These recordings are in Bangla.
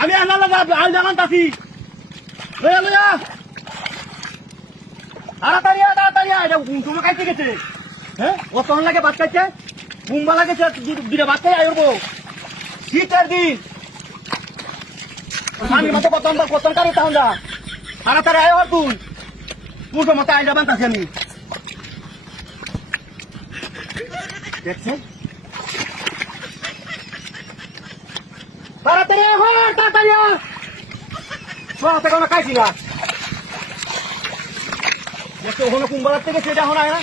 আমি আল জামান তাছি লয়া লয়া তাড়াতাড়ি তাড়াতাড়ি এটা তোমার কাছে গেছে হ্যাঁ ও লাগে বাদ খাইছে বুম্বা লাগেছে দিনে বাদ খাই আয়ুর বউ দিন আমি মতো কত কত কারে তখন যা তাড়াতাড়ি আয় আর তুই তুই তো মতো আইন যাবেন তাছি আমি দেখছে তাড়াতাড়ি আয় ঘর, তাড়াতাড়ি শোনাতে কোনো খাইছি না দেখছ ওখানে কুম্বালার থেকে সেটা হলো না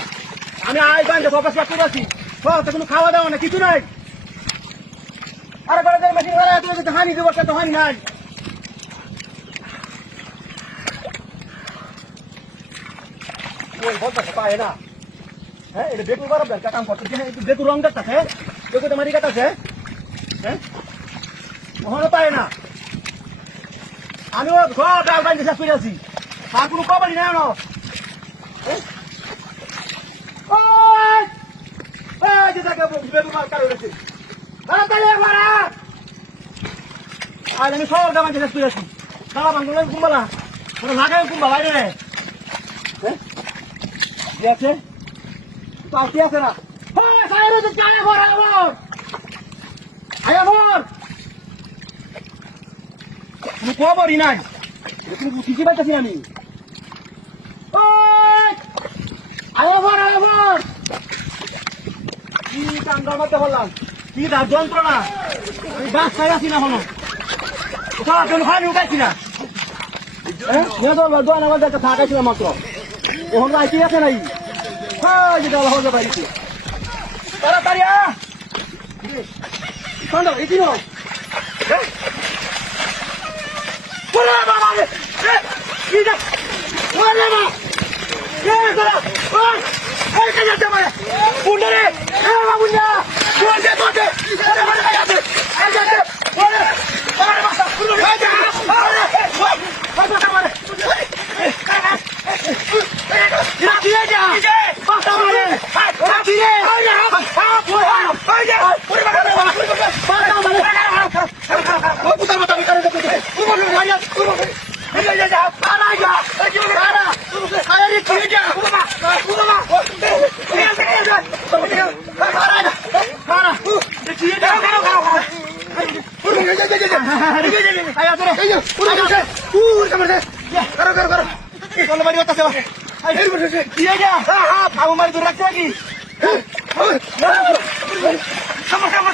আমি আয় গান সবাই শেষ করে আছি শোনাতে কোনো খাওয়া দাওয়া না কিছু নাই। আরে বড় দেয় মেশিন বেলা তুমি তো হানি দেবো তো হানি নাই। ওই বলতে পায় না। হ্যাঁ এটা বেকুর বরাবর একটা কাম করতে হ্যাঁ বেকুর রং দেখতে হ্যাঁ? বেকুর মারি কাটাছে হ্যাঁ? কখনো পারে না। আমি ওর ঘর ডাল বাইন শেষ করে আছি আর কোনো কবারই নেই না আর আমি সব দাম শেষ করে আছি দাঁড়া বাংলা কুম্বালা লাগাই কুম্বালা রে হ্যাঁ? আছে তো আসতে আছে? না। আয় আমার। আয় লুকুয়া পড়ি নাই? এরকম বুঝিছি পাইতেছি আমি। আয়াভর আয়াভর কি কান্দা মারতে পারলাম কি দাঁত যন্ত্রণা? আমি বাস খাই আছি না হলো ওখানে আপেল খাই আমি উঠাইছি না হ্যাঁ? দোয়ান আমার একটা থাকাইছিলাম মাত্র। এখন আইসি আছে নাই। হ্যাঁ যেটা হতে পারিছি তাড়াতাড়ি, আ! কান্দ এটি হোক 出来吧，妈的！哎，你这，我来吧！哎，过来！哎，哎，干啥去嘛？滚出来！哎，我滚出来！মারি দূর রাখছে কি কামা